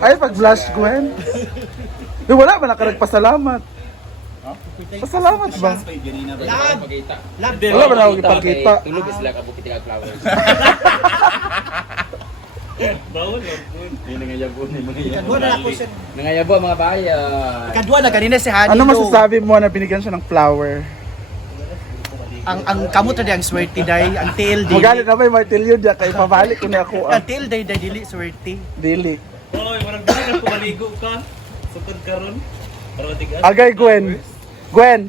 Ay, pag-blush, Gwen. Wala ba nakaragpasalamat? Pasalamat ba? Lab. Wala ba na ako ipagkita? Tulog sila ka bukit ka flowers. Bawal lang po. May nangayabo ni mga Kadwa na ako siya. Nangayabo mga bayan. Kadwa na kanina si Hani. Ano masasabi mo na binigyan siya ng flower? Ang kamot na ang swerte day, ang tail day. Magalit na ba yung martilyo diya kay pabalik ko na ako. Ang tail day dili swerte. Dili. Oy, marang dili na pumaligo ka. Sukad karon. Para matigas. Agay, Gwen. Gwen.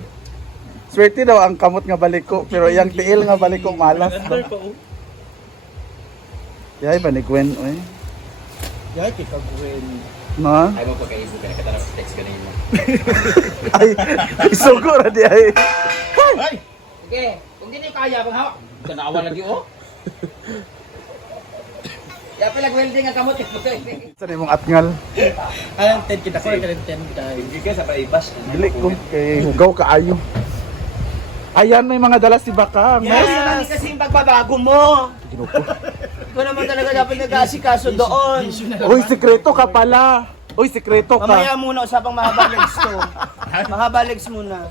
Swerte daw ang kamot nga baliko, pero yung tiil nga baliko malas Under ba? pa oh. Yay ba ni Gwen, oy? Yay kita Gwen. No? Ay mo pagkaisip ka nakatarap sa text kanina. Ay, isugo ra di ay. Ay. Okay, kung di kaya bang hawak. Tanawa lagi oh. Ya pala welding ang kamot. Sa mong atngal. Ang 10 kita ko, kanang 10 day. Hindi ka sa paibas. Dili ko kay hugaw kaayo. Ayan, may mga dala si Bakang. Yes, yes. Kasi yung pagbabago mo. Ginuko. Ikaw naman talaga dapat nag-aasikaso doon. Uy, sikreto ka pala. Uy, sikreto Mamaya ka. muna, usapang mahaba legs to. Mahaba legs muna.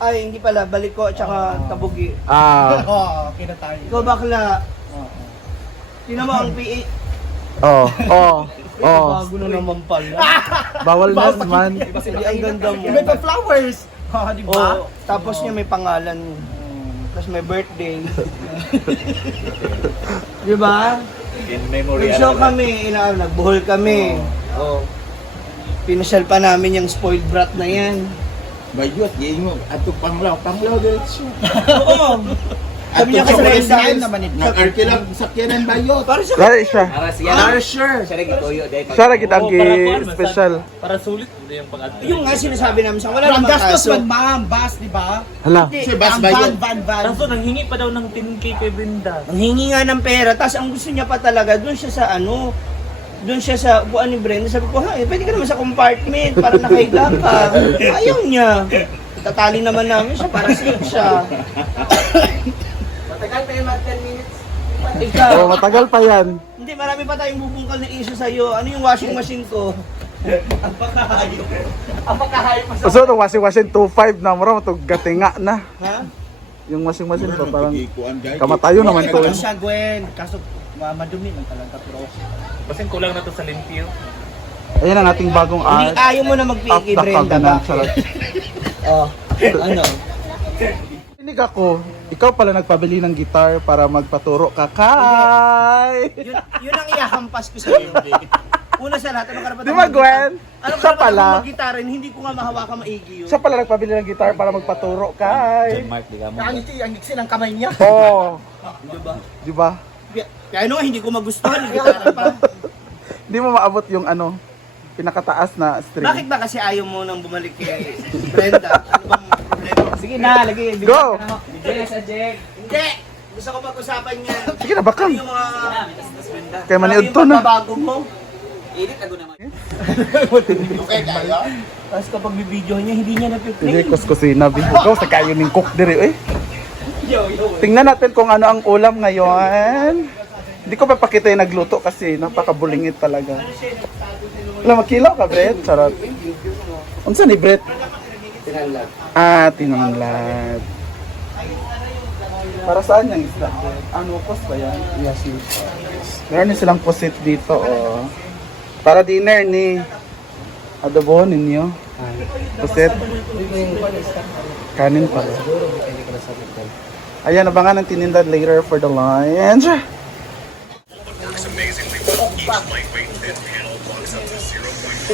Ay, hindi pala, balik ko at saka tabugi. Ah, Oo, kita tayo. Ikaw bakla. Tingnan mo ang PA. oh, oh, oh. Bago na naman pala. Bawal na naman. Hindi ang ganda mo. May pa flowers. Oh, di ba? Oo, tapos niya may pangalan. Tapos may birthday. Di ba? In memory. Nag-show kami, nagbuhol kami. Oh. Pinasyal pa namin yung spoiled brat na yan. Bayot, yun mo. Ato panglaw diretso. Oo. Sabi niya kasi Saan friend naman ito? Nag-arke lang sakyanan bayot. para siya. Lari siya. Para siya. Sure. Siya rin itoyo dahil. Siya lagi ang Oo, para kuwan, special. Para sulit yung pag-advance. Yung nga sinasabi namin sa wala From namang gastos kaso. man, ma'am. Bus, di ba? Hala. Hindi, Si Bas Ang bayot. van. Kaso nanghingi pa daw ng 10k kay Brenda. ang hingi nga ng pera, tapos ang gusto niya pa talaga, doon siya sa doon siya sa buwan ni Brenda. Sabi ko, ha, pwede ka naman sa compartment para nakahiga ka. Ayaw niya. Tatali naman namin siya para safe siya. Matagal pa yung 10 minutes. Ikaw. Oh, matagal pa yan. Hindi, marami pa tayong bubungkal na issue sa'yo. Ano yung washing machine ko? Apakahayo. Apakahayo pa sa... So, itong washing 2.5 na mura, ito gatinga na. Ha? Yung washing machine pa parang Ikuan, guys. kamatayo naman to. Ito Eh. siya, Gwen. Kaso madumi lang talaga. Pero Basin kulang na to sa limpyo. Ayan ang ating bagong Hindi, art. ayaw mo na mag-piki, Brenda. na. Bakit? Oh, ano? Pinig ako, ikaw pala nagpabili ng gitar para magpaturo ka kay. Yun ang iyahampas ko sa'yo. Una sa lahat, ano karapatan Di ba, Gwen? Anong Siya karapatan pala. mo mag-gitara? Hindi ko nga mahawakan maigi yun. Siya pala nagpabili ng gitar para magpaturo kay. Mark, di ka mo. ang ngiksi ng kamay niya. Oh, Di ba? di ba? Kaya ano nga, hindi ko magustuhan. Yung gitara pa. Hindi mo maabot yung ano, pinakataas na string. Bakit ba kasi ayaw mo nang bumalik kay Brenda? Ano bang problema? Sige na, lagi. Go! Bigyan na sa Jack. Hindi! Gusto ko pag-usapan niya. Sige na, bakang. Ano yung mga... Kaya maniod to ano yung na. pagbabago mo? Edit ako naman. Okay, kaya? Tapos kapag bibidyo niya, hindi niya Hindi, napiplay. kuskusina. Ikaw sa kayo ng cook diri, eh. Yo. Tingnan natin kung ano ang ulam ngayon. Hindi ko pa pakita yung nagluto kasi napakabulingit talaga. Alam, makilaw ka, Brett? Charot. Unsa ni Brett? Tinanlag. Ah, tinanglad. Para saan yung isda? Ano, pos ba yan? Yes, meron din silang pusit dito, oh. Para dinner ni adobo ninyo. Pusit. Kanin pala. Ayan, abangan ang tinindad later for the lunch.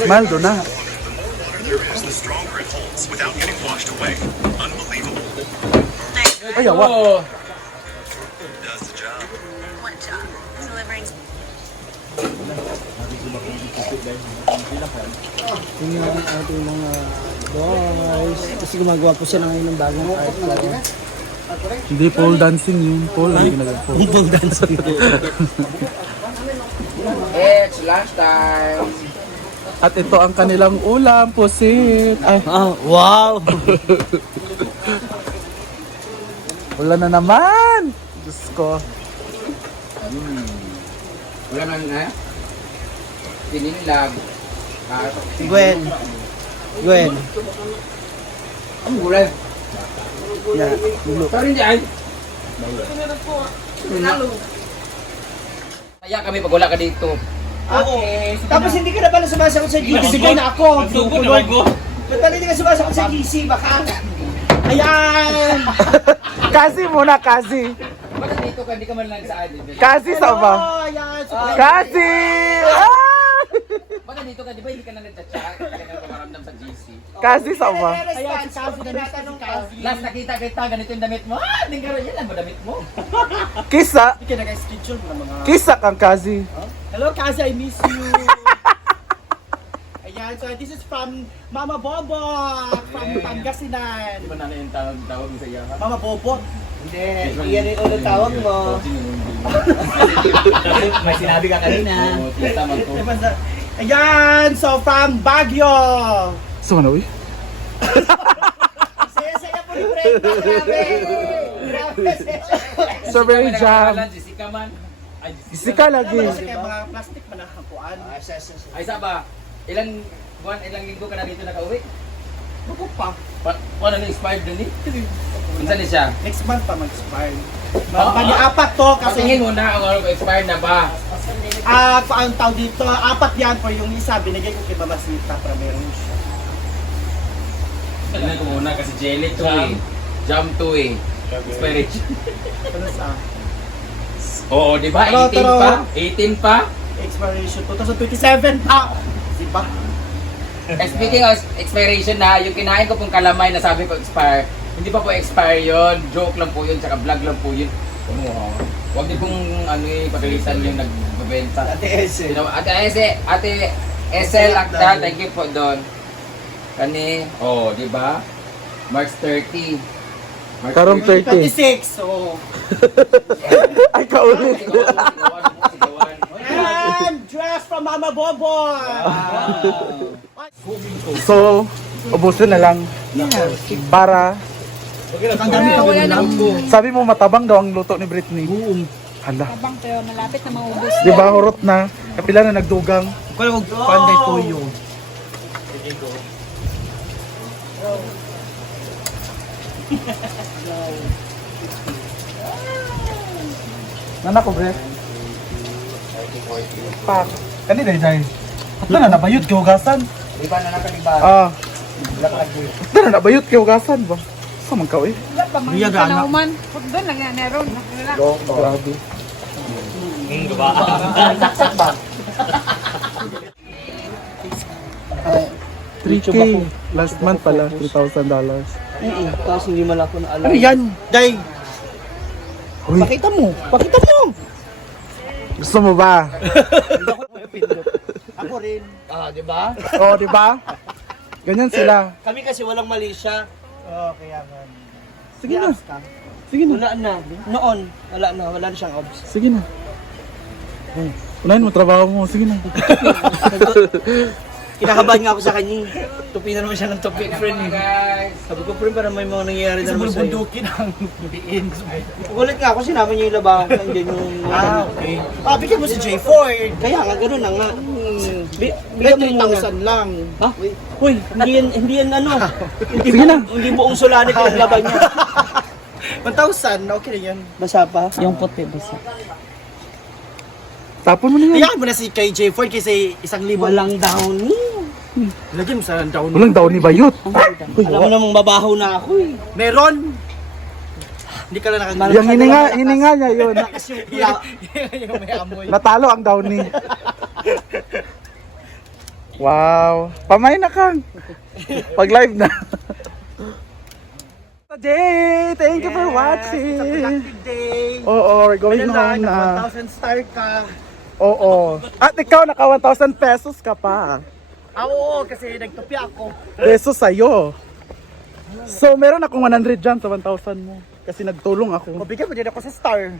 Maldo na. Ay, awa. One job. Delivering. Tingnan ang ating mga boys. Kasi gumagawa po siya ngayon ng bagong art. Hindi pole dancing yun. Pole ang ginagawa. Pole dancing. It's lunchtime. At ito ang kanilang ulam, pusit. Ay, Wow! wala na naman. Diyos ko. Wala man na. Pinilag. Si Gwen. Gwen. Ang gulay. Yeah. Pero hindi ay. Kaya kami pag wala ka dito. Okay. Tapos hindi ka na pala sumasagot sa GC. Sige na ako. Sugo na ako. Ba't pala hindi ka sumasagot sa GC? Baka. Ayan! Kasi muna, kasi. Bakit dito ka, hindi ka man lang sa atin. Kasi sa ba? Oh, ayan. Kasi! Ah! Bakit dito ka, di ba hindi ka na nagchat-chat? Hindi ka na pamaramdam sa GC. Kasi sa ba? Ayan, si Kasi tinatanong ka. Last nakita kita, ganito yung damit mo. Ah, hindi ka rin yan lang ba damit mo? Kisa, Hindi ka nag-schedule na mga... kisa kang kasi. Hello, Kasi, I miss you. Ayan, so this is from Mama Bobo from Pangasinan. Di ba na yung tawag mo sa iya? Mama Bobo? Hindi, iyan yung ulo tawag mo. May sinabi ka kanina. Oo, kita man to. Ayan, so from Baguio. Sumanawi? Saya-saya po ni Brenda, grabe. Grabe, Strawberry jam. Jessica man. Ay, Sika lagi. Kasi kaya mga plastic manahapuan. Ay, saba. Ilang buwan, ilang linggo ka na dito nakauwi? Buko pa. Ano na expired dun eh? Minsan ni siya. Next month pa mag-expire. Mani-apat to kasi Patingin mo na kung ano expired na ba? ang tao dito, apat yan po yung isa binigay ko kay Babasita para meron siya. Tignan ko muna kasi jelly to eh. Jam to eh. Expiration. Ano sa Oo, di ba? Taro, 18 taro. pa? 18 pa? expiration 2027 pa. Di ba? Speaking of expiration na, yung kinain ko pong kalamay na sabi ko expire, hindi pa po expire yon, joke lang po yun, tsaka vlog lang po yun. Huwag niyo pong ano pagalitan yung nagbebenta. Ate Ese. Ate SL Akta, thank you po doon. Kani, di ba? March 30. March Karong 30. 26. So, Ay, kaulit. Sigawan. and dress from Mama Bobo. So, ubusin na lang. Para, sabi mo matabang daw ang luto ni Britney. Hala. Tabang pero malapit na maubos. Di ba hurot na? Kapila na nagdugang. Kung panday tuyo. Nana ko, Bret. Pak. Kani day. At na nabayot kay hugasan. Di ba na nakaliba? Ah. Na nabayot kay hugasan ba? Sa man ka eh. Wala pa mga Iya, gana. kanauman. Huwag doon lang yan, meron. Wala. Grabe. Saksak ba? 3K. Last month pala, $3,000. Tapos hindi man ako naalala. Ano yan? Day, Uy, pakita mo. Pakita mo. gusto mo ba? Ako rin. Di ba? Oo, di ba? Ganyan sila. Kami kasi walang mali siya. Kaya nga. Sige na. Sige na. Wala na. Noon, wala na siyang obs. Sige na. Unahin mo trabaho mo. Sige na. Kinakabahan nga ako sa kanya. Tupi na naman siya ng tupi, friend. Guys. Sabi ko, friend, parang may mga nangyayari na naman sa'yo. Bulbudukin ang biin. Ulit nga ako, sinama niya yung labahan ko. Nandiyan yung... okay. Bigyan mo si J. Ford. Kaya nga, gano'n na nga. Bigyan mo 3,000 lang. Ha? Uy, hindi yan ano. Sige na. Hindi buong Solani pinaglaban niya. 1,000, okay na yan. Basa pa? Yung puti, basa. Tapon mo na yan. Iyakan mo na si kay J. Ford kasi 1,000. Walang downy. Lagyan mo sa downy. Walang daw ni Bayot. Alam mo namang babaho na ako eh. Meron! Hindi ka lang nakakita. Yung hininga niya yun. Yung may amoy. Natalo ang Downy. Wow. Pamay na kang. Pag live na. Jay, thank you for watching. It's a productive day. Oo, we're going home na. 1,000 star ka. Oo. At ikaw, naka 1,000 pesos ka pa. Oo, kasi nagtupi ako. Pesos sa'yo. So, meron akong 100 dyan sa 1,000 mo. Kasi nagtulong ako. Mabigyan mo din ako sa star.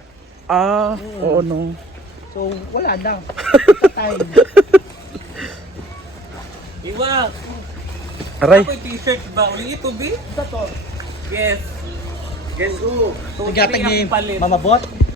Ah, oo no. So, wala na. Time. Iwa! Aray. Ako yung t-shirt ba? Uli ito, B? Ito to. Yes. Nagatag ni Mama Bot.